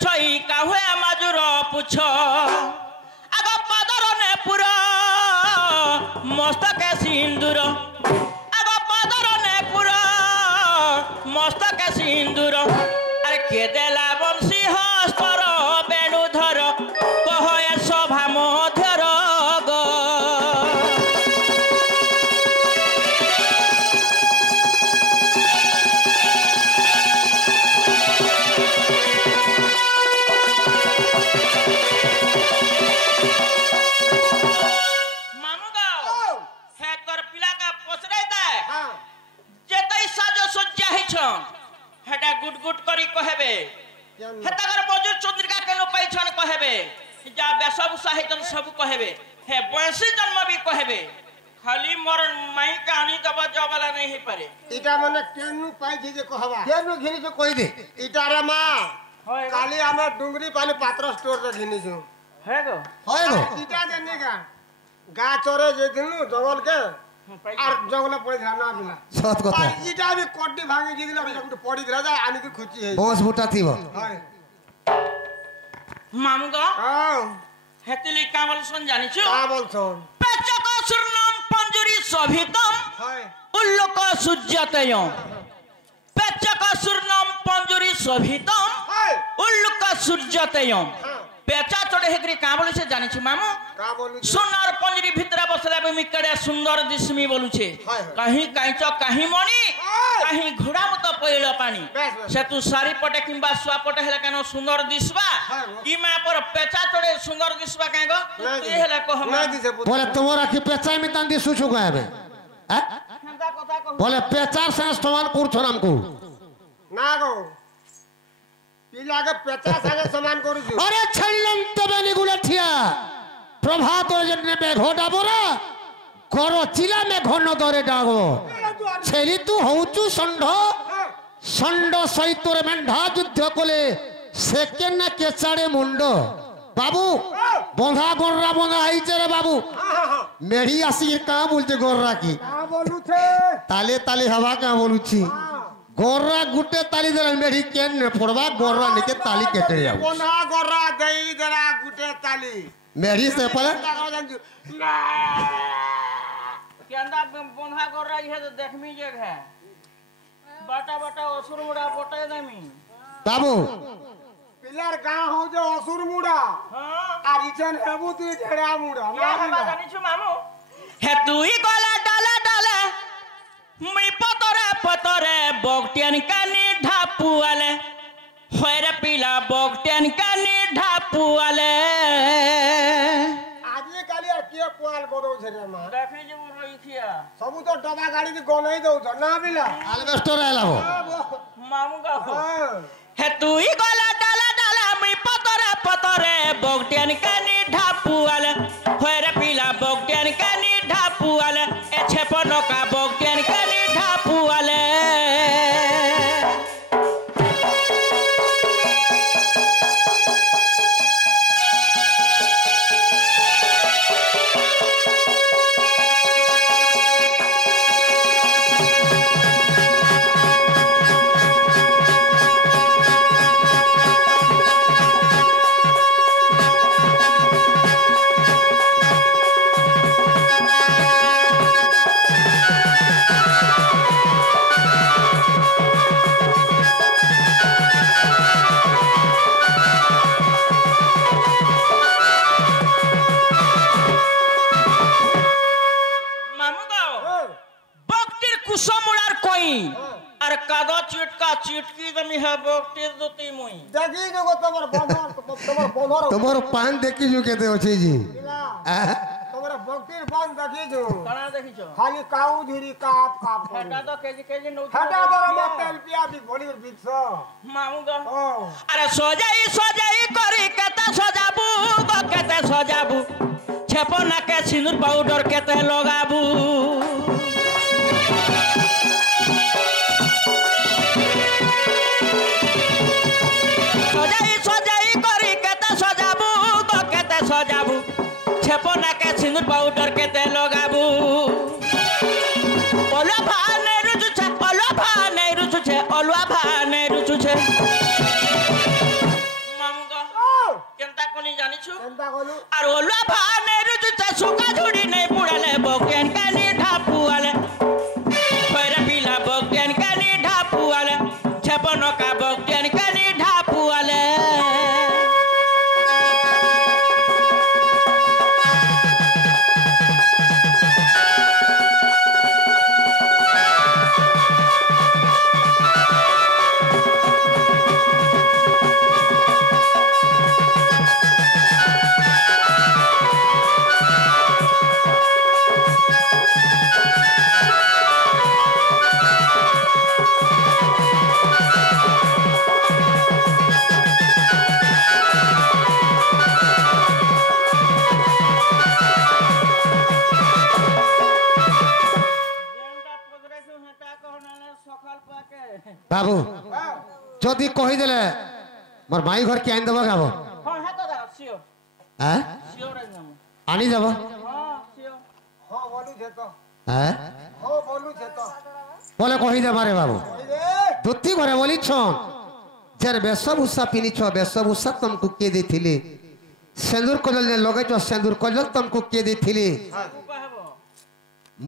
छई काहुए माजुर पुछ आग पादर ने पुरा मस्तक सिंदूर आग पादर ने पुरा मस्तक सिंदूर अरे के देला बंशी हस्तर बेणुधर कह ए सभा मध्यर ग हेटा गुट गुट करी कहबे हेतागर बजू चंद्रिका केनो पैछन कहबे जा बेसब साहित्य सब कहबे हे बंशी जन्म भी कहबे खाली मोर माई कहानी दब जबला नहीं हे पारे इटा माने केनु पाई जे कहबा केनु घिनी के कहि दे इटा रे मां काली हम डुंगरी पानी पात्र स्टोर रे घिनी छु है गो इटा देने का गा चोरे जे दिनु जंगल के আর জঙ্গলে পড়ে ধান না বিলা সত কথা ইটা আমি কোটি ভাঙি দিলা একটু পড়ি দিলা যা আনি কি খুচি হে বস বুটা থিব হয় মামু গো হ্যাঁ হেতিলি কামল সন জানিছো কা বলছন পেচক সুরনাম পঞ্জুরি শোভিতম হয় উল্লোক সূর্যতয় পেচক সুরনাম পঞ্জুরি শোভিতম হয় উল্লোক সূর্যতয় पेचा चढ़े हेकरी का बोलु छे जानि छी मामू का बोलु सोनार पंजरी भितरा बसला बे मिकड़े सुंदर दिसमी बोलु छे कहीं काइच कहीं मणि कहीं घोड़ा मत पइलो पानी से तू सारी पटे किंबा सुआ पटे हेला केनो सुंदर दिसबा ई मा पर पेचा चढ़े सुंदर दिसबा काहे गो ई हेला को हम नहीं दिसे बोले तोरा की पेचा में तान दिसु छु कहबे हैं हंदा कथा कहू बोले पेचार से समान पुरछ नाम को ना गो पिला के पेचा संगे समान करू छु अरे छल्लम तबे निगुले थिया प्रभात जने में घोडा बोरा करो चिला में घन दरे डागो छेली तू होचु संढ संढ सहितरे मेंढा युद्ध कोले सेकेंड ना केचाड़े मुंडो बाबू बंधा गोर्रा बंधा आइचे रे बाबू मेढ़ी आसी का बोलते गोर्रा की का बोलु छे ताले ताले हवा का बोलू छी गोर्रा गुटे ताली दे मेढ़ी केन ने फोड़वा गोर्रा निके ताली केटे जाऊ कोना गोरा देई देरा गुटे ताली मेढ़ी से पले केंदा बोन्हा कर रही है तो देखमी जग है बाटा बाटा असुर मुड़ा पटे देमी बाबू पिलर गांव हो जो असुर मुड़ा हां आ रिचन हेबू ती ढेड़ा मुड़ा या हम जानि छु मामू हे तुई गला डाला डाला मुई पतरे पतरे बगटियन कानी ढापुआले होरे पीला बगटियन कानी ढापुआले आजे काली आ के पोल बडो छे रे मां देखि जे रही थिया सब तो डबा गाड़ी के गनई दउ छ ना बिला एल्वेस्टर आला हो मामू गा हां हे तुई गला डाला डाला मुई पतरे पतरे बगटियन कानी ढापुआले होरे पीला बगटियन कानी ढापुआले ए छेपन का बगटियन कानी ढापुआले चिटकी जमी है बकटेर जोती मुई देखी जो तमर बंधर तमर पान देखी जो केते अछि जी तमर बकटेर पान देखी जो कना देखी छ खाली काऊ धीरी काप काप हटा दो केजी केजी नौ हटा दो रे तेल पिया भी भोली बिछ मामू ग ओ अरे सजाई करी केते सजाबू ग केते सजाबू छेपना के सिंदूर पाउडर केते लगाबू छेपना के सिंदूर पाउडर के ते लगाबू ओलो भाने रुचु छे ओलो भाने रुचु छे ओलो भाने रुचु छे জানিছু কেনতা কলু আর ওলা ভানে রুজুতে সুকা ঝুড়ি নেই পুড়ালে বকেন কানি ঢাপুয়ালে ফেরে পিলা বকেন কানি ঢাপুয়ালে ছেপনকা বকেন কানি ঢাপুয়ালে বাবু যদি কহিদেলে মোর মাই ঘর কি আনি দেব গাব হ্যাঁ আনি দেব হো বলু যে তো হ্যাঁ হো বলু যে তো বলে কহি দেবারে বাবু রে দুটি ঘরে বলিছ যার বেশভূষা পিনিছ বেশভূষা তমকু কিଏ ଦେଇଥିଲେ ସିନ୍ଦୁର କଜଲ ଲଗେଇଛ ସିନ୍ଦୁର କଜଲ ତମକୁ କିଏ ଦେଇଥିଲେ